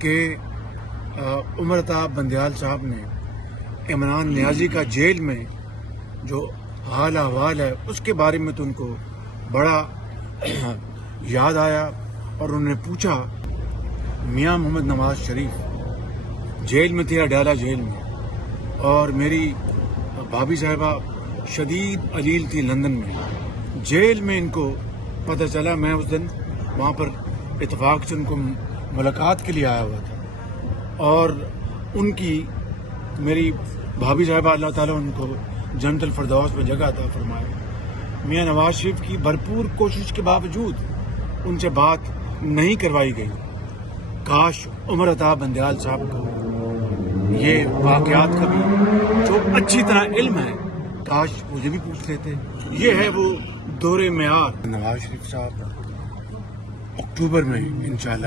کہ عمر عطا بندیال صاحب نے عمران نیازی کا جیل میں جو حال احوال ہے اس کے بارے میں تو ان کو بڑا یاد آیا اور انہوں نے پوچھا میاں محمد نواز شریف جیل میں تھے اڈیالہ جیل میں، اور میری بھابھی صاحبہ شدید علیل تھی لندن میں، جیل میں ان کو پتہ چلا۔ میں اس دن وہاں پر اتفاق سے ان کو ملاقات کے لیے آیا ہوا تھا، اور ان کی میری بھابھی صاحبہ اللہ تعالیٰ ان کو جنت الفردوس میں جگہ عطا فرمائے، میاں نواز شریف کی بھرپور کوشش کے باوجود ان سے بات نہیں کروائی گئی۔ کاش عمر عطا بندیال صاحب کو یہ واقعات کا بھی جو اچھی طرح علم ہے کاش مجھے بھی پوچھ لیتے۔ یہ ہے وہ دور معیار۔ نواز شریف صاحب اکتوبر میں انشاءاللہ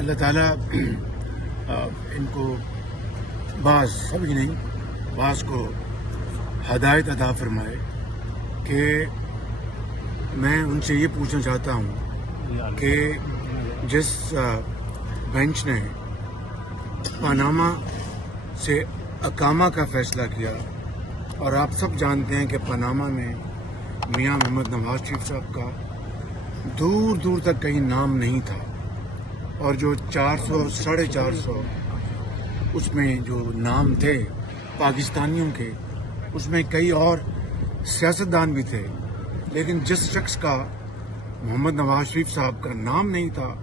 اللہ تعالیٰ ان کو بعض سمجھ نہیں بعض کو ہدایت عطا فرمائے کہ میں ان سے یہ پوچھنا چاہتا ہوں کہ جس بینچ نے پاناما سے اقامہ کا فیصلہ کیا، اور آپ سب جانتے ہیں کہ پاناما میں میاں محمد نواز شریف صاحب کا دور دور تک کہیں نام نہیں تھا، اور جو 400 450 اس میں جو نام تھے پاکستانیوں کے، اس میں کئی اور سیاستدان بھی تھے، لیکن جس شخص کا محمد نواز شریف صاحب کا نام نہیں تھا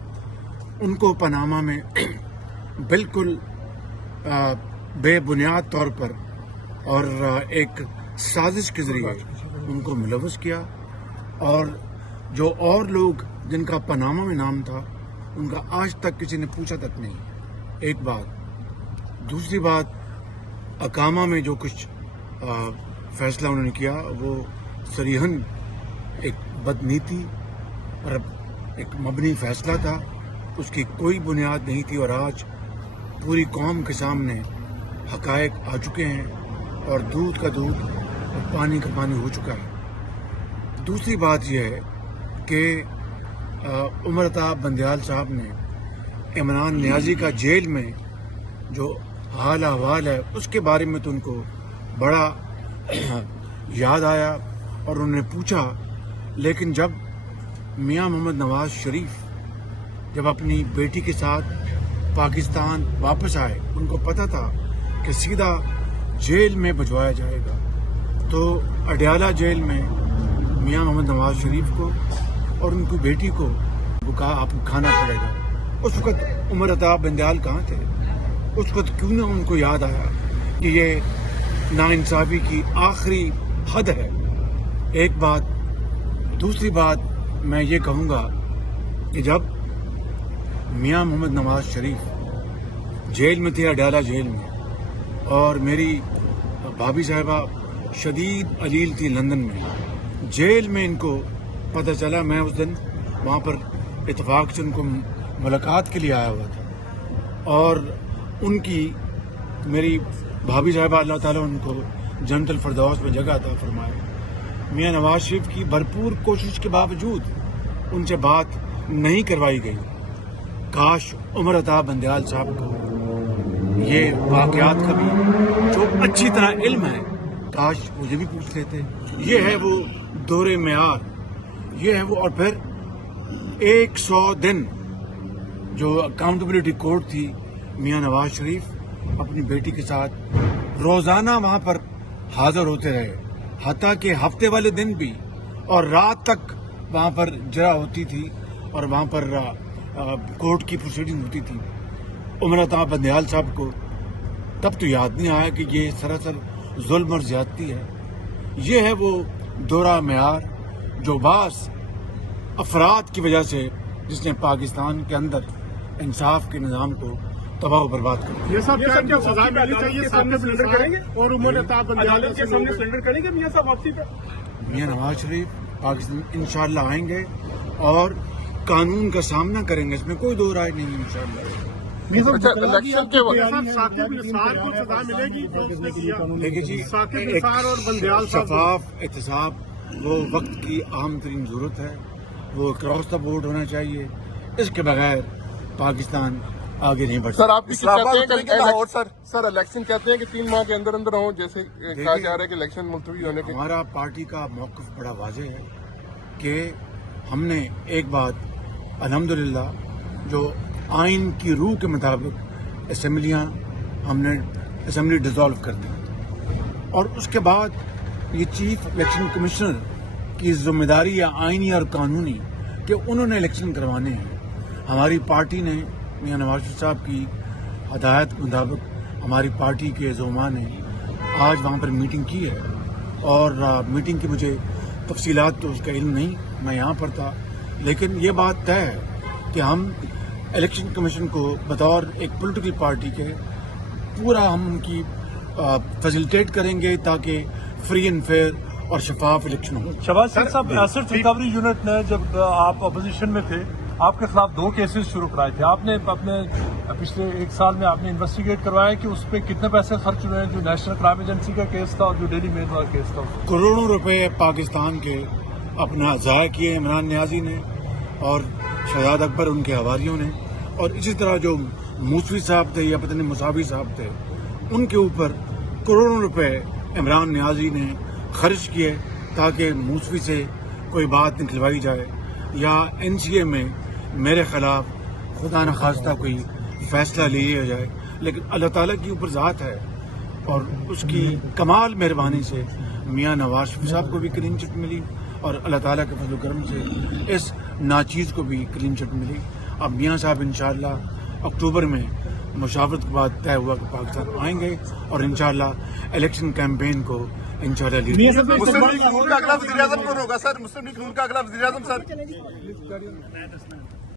ان کو پاناما میں بالکل بے بنیاد طور پر اور ایک سازش کے ذریعے ان کو ملوث کیا، اور جو اور لوگ جن کا پاناما میں نام تھا ان کا آج تک کسی نے پوچھا تک نہیں۔ ایک بات، دوسری بات، اقامہ میں جو کچھ فیصلہ انہوں نے کیا وہ صریحاً ایک بدنیتی اور ایک مبنی فیصلہ تھا، اس کی کوئی بنیاد نہیں تھی، اور آج پوری قوم کے سامنے حقائق آ چکے ہیں اور دودھ کا دودھ اور پانی کا پانی ہو چکا ہے۔ دوسری بات یہ ہے کہ عمر عطا بندیال صاحب نے عمران نیازی کا جیل میں جو حال احوال ہے اس کے بارے میں تو ان کو بڑا یاد آیا اور انہوں نے پوچھا، لیکن جب میاں محمد نواز شریف جب اپنی بیٹی کے ساتھ پاکستان واپس آئے، ان کو پتہ تھا کہ سیدھا جیل میں بھجوایا جائے گا، تو اڈیالہ جیل میں میاں محمد نواز شریف کو اور ان کی بیٹی کو کہا آپ کو کھانا پڑے گا۔ اس وقت عمر عطا بندیال کہاں تھے؟ اس وقت کیوں نہ ان کو یاد آیا کہ یہ ناانصافی کی آخری حد ہے۔ ایک بات، دوسری بات میں یہ کہوں گا کہ جب میاں محمد نواز شریف جیل میں تھے اڈیالہ جیل میں، اور میری بھابھی صاحبہ شدید علیل تھی لندن میں، جیل میں ان کو پتہ چلا۔ میں اس دن وہاں پر اتفاق سے ان کو ملاقات کے لیے آیا ہوا تھا، اور ان کی میری بھابھی صاحبہ اللہ تعالیٰ ان کو جنت الفردوس میں جگہ عطا فرمائے، میاں نواز شریف کی بھرپور کوشش کے باوجود ان سے بات نہیں کروائی گئی۔ کاش عمر عطا بندیال صاحب کو یہ واقعات کا بھی جو اچھی طرح علم ہے کاش مجھے بھی پوچھ لیتے۔ یہ ہے وہ دور معیار، یہ ہے وہ۔ اور پھر 100 دن جو اکاؤنٹیبلٹی کورٹ تھی، میاں نواز شریف اپنی بیٹی کے ساتھ روزانہ وہاں پر حاضر ہوتے رہے، حتیٰ کہ ہفتے والے دن بھی اور رات تک وہاں پر جرا ہوتی تھی اور وہاں پر کورٹ کی پروسیڈنگ ہوتی تھی۔ عمر عطا بندیال صاحب کو تب تو یاد نہیں آیا کہ یہ سراسر ظلم اور زیادتی ہے۔ یہ ہے وہ دورہ معیار جو بعض افراد کی وجہ سے جس نے پاکستان کے اندر انصاف کے نظام کو تباہ و برباد کر دیا۔ یہ سب کیا سزا ملنی چاہیے؟ سامنے سرنڈر کریں گے اور عمر عطا بندیال کے سامنے سرنڈر کریں گے میاں صاحب واپسی پہ؟ میاں نواز شریف پاکستان انشاءاللہ آئیں گے اور قانون کا سامنا کریں گے، اس میں کوئی دو رائے نہیں ہے انشاءاللہ۔ اچھا الیکشن کے وقت ثاقب نثار کو سزا ملے گی جو اس نے کیا؟ دیکھیے جی، ثاقب ایک نثار اور بندیال صاحب شفاف احتساب وہ وقت کی اہم ترین ضرورت ہے، وہ کراس دا بورڈ ہونا چاہیے، اس کے بغیر پاکستان آگے نہیں بڑھ سر سکتا۔ آپ بھی کہتے ہیں کہ سر الیکشن کہتے ہیں کہ 3 ماہ کے اندر اندر ہوں، جیسے کہا جا رہا ہے کہ الیکشن ملتوی ہونے کے ہمارا پارٹی کا موقف بڑا واضح ہے کہ ہم نے ایک بات الحمدللہ جو آئین کی روح کے مطابق ہم نے اسمبلی ڈیزالو کر دی، اور اس کے بعد یہ چیف الیکشن کمشنر کی ذمہ داری ہے آئینی اور قانونی کہ انہوں نے الیکشن کروانے ہیں۔ ہماری پارٹی نے میاں نواز شریف صاحب کی ہدایت کے مطابق ہماری پارٹی کے زعماء نے آج وہاں پر میٹنگ کی ہے، اور میٹنگ کی مجھے تفصیلات تو اس کا علم نہیں، میں یہاں پر تھا، لیکن یہ بات طے ہے کہ ہم الیکشن کمیشن کو بطور ایک پولیٹیکل پارٹی کے پورا ہم ان کی فیسیلیٹیٹ کریں گے تاکہ فری اینڈ فیئر اور شفاف الیکشن ہو۔ شہباز شریف صاحب، ایسٹ ریکوری یونٹ نے جب آپ اپوزیشن میں تھے آپ کے خلاف 2 کیسز شروع کرائے تھے، آپ نے اپنے پچھلے 1 سال میں آپ نے انویسٹیگیٹ کروایا کہ اس پہ کتنے پیسے خرچ ہوئے ہیں، جو نیشنل کرائم ایجنسی کا کیس تھا اور جو ڈیلی میل کا کیس تھا؟ کروڑوں روپے پاکستان کے اپنا ضائع کیے عمران نیازی نے اور شہزاد اکبر ان کے حواریوں نے، اور اسی طرح جو موسوی صاحب تھے یا پتہ نہیں مساوی صاحب تھے، ان کے اوپر کروڑوں روپے عمران نیازی نے خرچ کیے تاکہ موسوی سے کوئی بات نکلوائی جائے یا NCA میں میرے خلاف خدا نخواستہ کوئی فیصلہ لیا جائے، لیکن اللہ تعالیٰ کی اوپر ذات ہے اور اس کی کمال مہربانی سے میاں نواز شریف صاحب کو بھی کلین چٹ ملی اور اللہ تعالیٰ کے فضل و کرم سے اس ناچیز کو بھی کلین چٹ ملی۔ اب میاں صاحب انشاءاللہ اکتوبر میں مشاورت کے بعد طے ہوا کہ پاکستان آئیں گے اور انشاءاللہ الیکشن کیمپین کو انشاءاللہ لیڈ کریں گے۔ مسلم لیگ نون کا اگلا وزیر اعظم کون ہوگا سر؟ مسلم لیگ نون کا اگلا وزیر اعظم سر